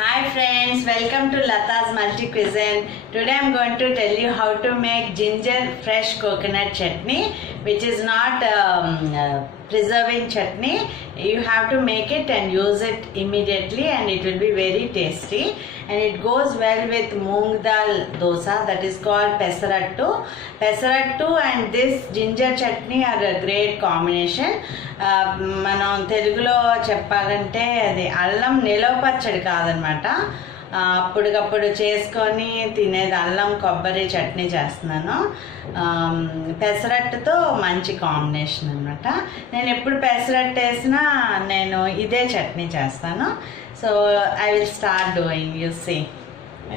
Hi friends, welcome to Lata's Multi Cuisine. Today I am going to tell you how to make ginger fresh coconut chutney, which is not preserving chutney. You have to make it and use it immediately and it will be very tasty, and it goes well with moong dal dosa, that is called pesarattu. Pesarattu and this ginger chutney are a great combination. మనం తెలుగులో చెప్పాలంటే అది అల్లం నిలవ పచ్చడి కాదనమాట, అప్పటికప్పుడు చేసుకొని తినేది. అల్లం కొబ్బరి చట్నీ చేస్తున్నాను. పెసరట్టుతో మంచి కాంబినేషన్ అనమాట. నేను ఎప్పుడు పెసరట్టు వేసినా నేను ఇదే చట్నీ చేస్తాను. So I will start doing, you see.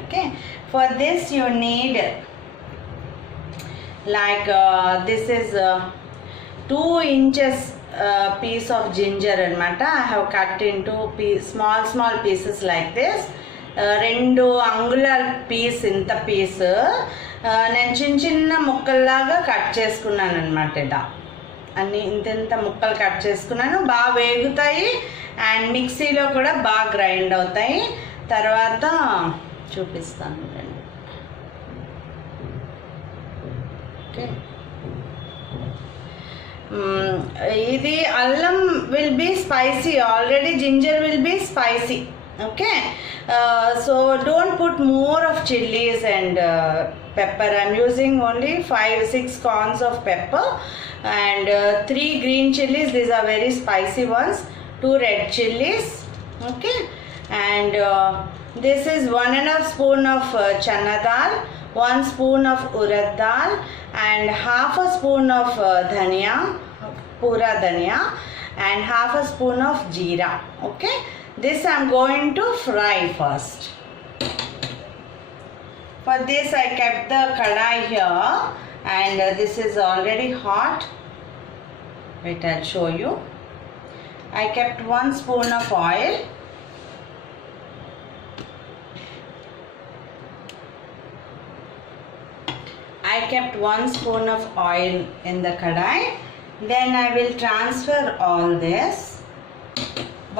Okay, for this you need like this is 2 inches piece of ginger anamata. I have cut into small pieces like this. 2 అంగుళాల పీస్, ఇంత పీస్ నేను చిన్న ముక్కల్లాగా కట్ చేసుకున్నాను అనమాట. ఇలా అన్ని ఇంత ముక్కలు కట్ చేసుకున్నాను. బాగా వేగుతాయి అండ్ మిక్సీలో కూడా బాగా గ్రైండ్ అవుతాయి. తర్వాత చూపిస్తాను. ఓకే, ఇది అల్లం will be spicy, already ginger will be spicy. Okay, so don't put more of chillies and pepper. I'm using only 5-6 corns of pepper and 3 green chilies. These are very spicy ones. 2 red chilies. Okay, and this is 1.5 spoon of chana dal, 1 spoon of urad dal and half a spoon of dhania, pura dhania, and half a spoon of jeera. Okay, this I'm going to fry first. For this I kept the kadai here and this is already hot. Wait, I'll show you. I kept 1 spoon of oil. I kept 1 spoon of oil in the kadai. Then I will transfer all this.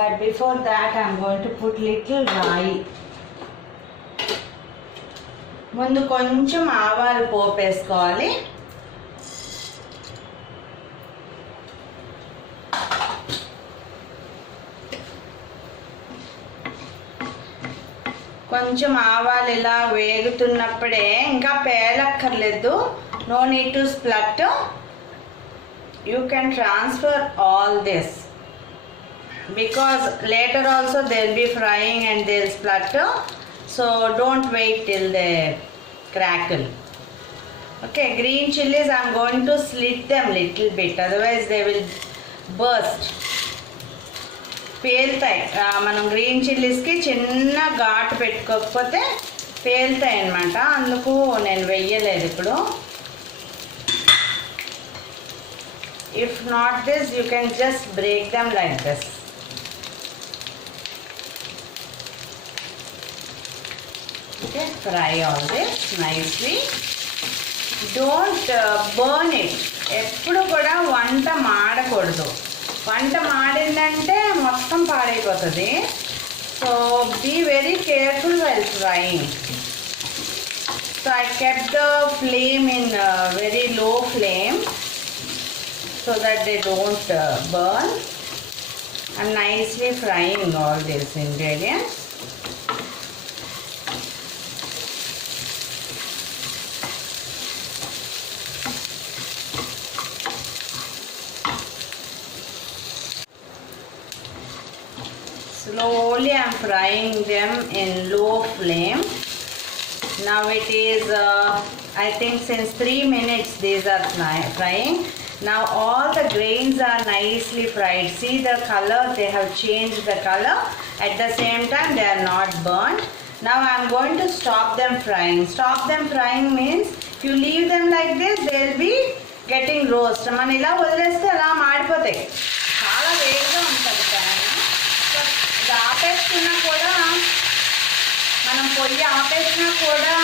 But before that I am going to put little rai. ముందు కొంచెం ఆవాలు పోపు వేసుకోవాలి. కొంచెం ఆవాలు ఇలా వేగుతున్నప్పుడే, ఇంకా పేలక్కర్లేదు, no need to splut. You can transfer all this because later also they will be frying and they will splut. So don't wait till they crackle. Okay, green chilies I'm going to slit them little bit, otherwise they will burst. పేలుతాయి. మనం గ్రీన్ చిల్లీస్కి చిన్న ఘాటు పెట్టుకోకపోతే పేలుతాయి అన్నమాట, అందుకు నేను వెయ్యలేదు ఇప్పుడు. If not this you can just break them like this. Okay, fry all this nicely. Don't burn it. ఎప్పుడు కూడా వంట మాడకూడదు. వంట మాడిందంటే మొత్తం పాడైపోతుంది. So be very careful while frying. So I kept the flame in very low flame so that they don't burn. I'm nicely frying all these ingredients. Slowly I am frying them in low flame. Now it is I think since 3 minutes these are frying. Now all the grains are nicely fried. See the color, they have changed the color. At the same time they are not burnt. Now I am going to stop them frying. Stop them frying means you leave them like this, they will be getting roast. మనం ఇలా వదిలేస్తే అలా మాడిపోతాయి, చాలా వేడిగా ఉంటుంది ప్యాన్. ఆపేస్తున్నా కూడా, మనం పొయ్యి ఆపేసినా కూడా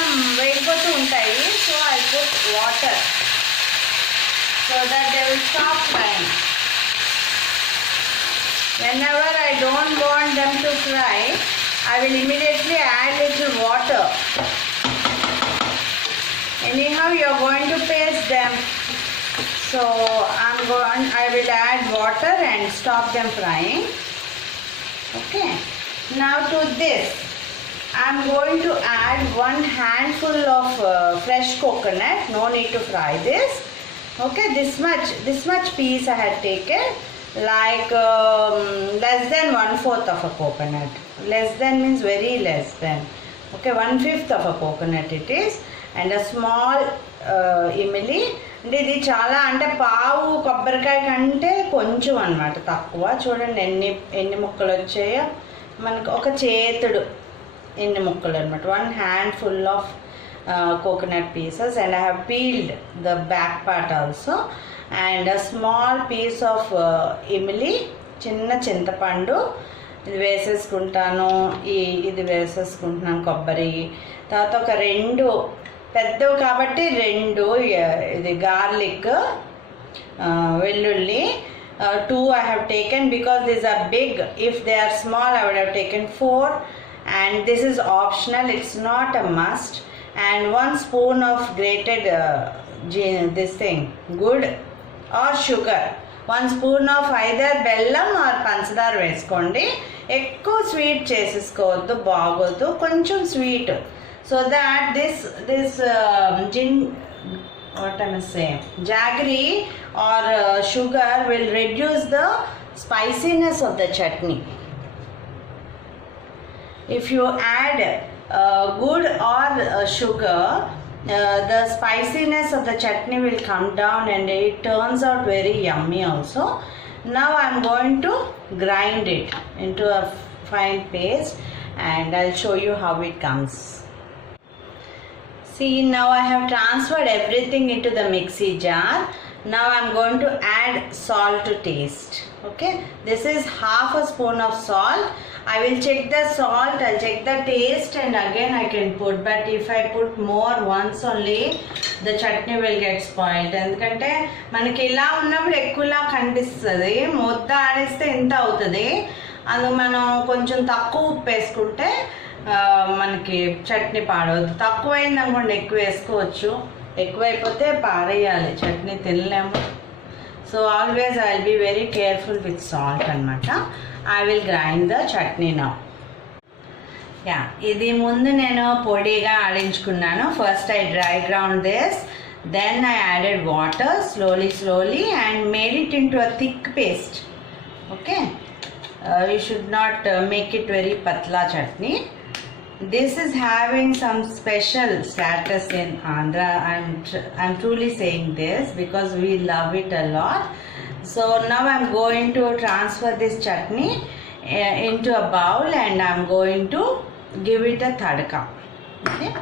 వేగిపోతూ ఉంటాయి. So I put water so that they will stop frying. whenever I don't want them to fry, I will immediately add little water. Anyhow, you are going to paste them. So I will add water and stop them frying. Okay. Now to this, I am going to add 1 handful of fresh coconut. No need to fry this. Okay, this much piece I had taken, like less than 1/4 of a coconut. Less than means very less than. Okay, 1/5 of a coconut it is, and a small imili. అంటే ఇది చాలా అంటే పావు కొబ్బరికాయ కంటే కొంచెం అన్నమాట తక్కువ. చూడండి ఎన్ని ముక్కలు వచ్చాయో మనకు, ఒక చేతుడు ఎన్ని ముక్కలు అనమాట. 1 handful of coconut pieces, and I have peeled the back part also, and a small piece of imili, చిన్న చింతపండు ఇది వేసేసుకుంటాను. ఇది వేసేసుకుంటున్నాను కొబ్బరి. తర్వాత ఒక 2 పెద్దవి కాబట్టి 2 ఇది గార్లిక్, వెల్లుల్లి 2 I have taken because these are big. If they are small I would have taken 4, and this is optional, it's not a must. And 1 spoon of grated this thing, good or sugar. 1 spoon of either బెల్లం or పంచదార వేసుకోండి. ఎక్కువ స్వీట్ చేసేసుకోవద్దు, బాగోద్దు, కొంచెం sweet. So that this what I must say, jaggery or sugar will reduce the spiciness of the chutney. If you add good or sugar, the spiciness of the chutney will come down and it turns out very yummy also. Now I am going to grind it into a fine paste, and I'll show you how it comes. See, now I have transferred everything into the mixie jar. Now I am going to add salt to taste. Okay, this is half a spoon of salt. I will check the salt, I'll check the taste, and again I can put, but if I put more once only, the chutney will get spoiled. ఎందుకంటే మనకి ఇలా ఉన్నప్పుడు ఎక్కువలా కనిపిస్తుంది, ముద్ద ఆడేస్తే ఎంత అవుతుంది. అందుకు మనం కొంచెం తక్కువ ఉప్పు వేసుకుంటే మనకి చట్నీ పాడవద్దు. తక్కువైంది అనుకోండి ఎక్కువ వేసుకోవచ్చు, ఎక్కువైపోతే పారేయాలి, చట్నీ తినలేము. So always I will be very careful with salt అనమాట. I will grind the chutney now. Ya, ఇది ముందు నేను పొడిగా ఆడించుకున్నాను. First I dry ground this, then I added water slowly and made it into a thick paste. Okay, you should not make it very patla chutney. This is having some special status in Andhra. I'm truly saying this because we love it a lot. So now I'm going to transfer this chutney into a bowl, and I'm going to give it a tadka. Okay.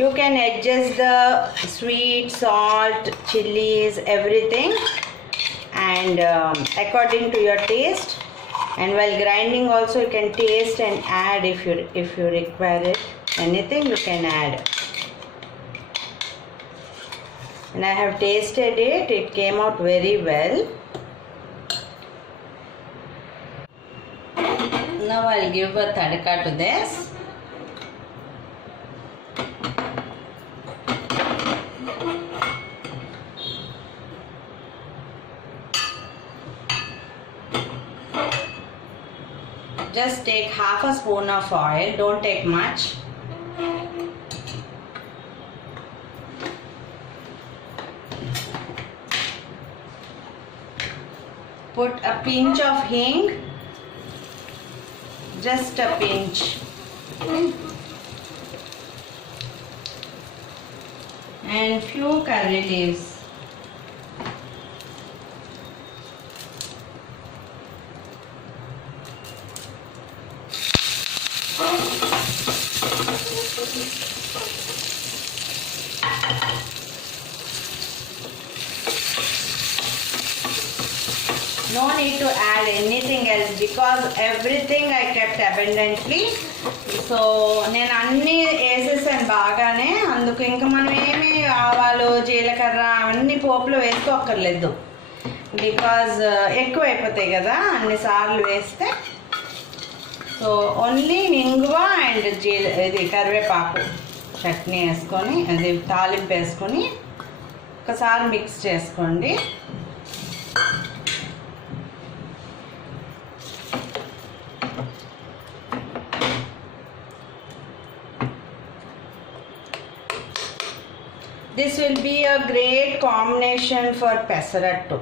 You can adjust the sweet, salt, chilies, everything, and according to your taste. And while grinding also you can taste and add if you require it. Anything you can add. And I have tasted it. It came out very well. Now I'll give a tadka to this. Just take half a spoon of oil, don't take much. Put a pinch of hing, just a pinch. And few curry leaves. No need to add anything else because everything I kept abundantly. So నేను అన్నీ వేసేసాను బాగానే, అందుకు ఇంకా మనం ఏమి ఆవాలు జీలకర్ర అన్ని పోపులు వేసుకోక్కర్లేదు బికాజ్ ఎక్కువ అయిపోతాయి కదా అన్నిసార్లు వేస్తే. సో ఓన్లీ ఇంగువ అండ్ ఇది కరివేపాకు చట్నీ వేసుకొని అది తాలింపు వేసుకొని ఒకసారి మిక్స్ చేసుకోండి. This will be a great combination for pesarattu.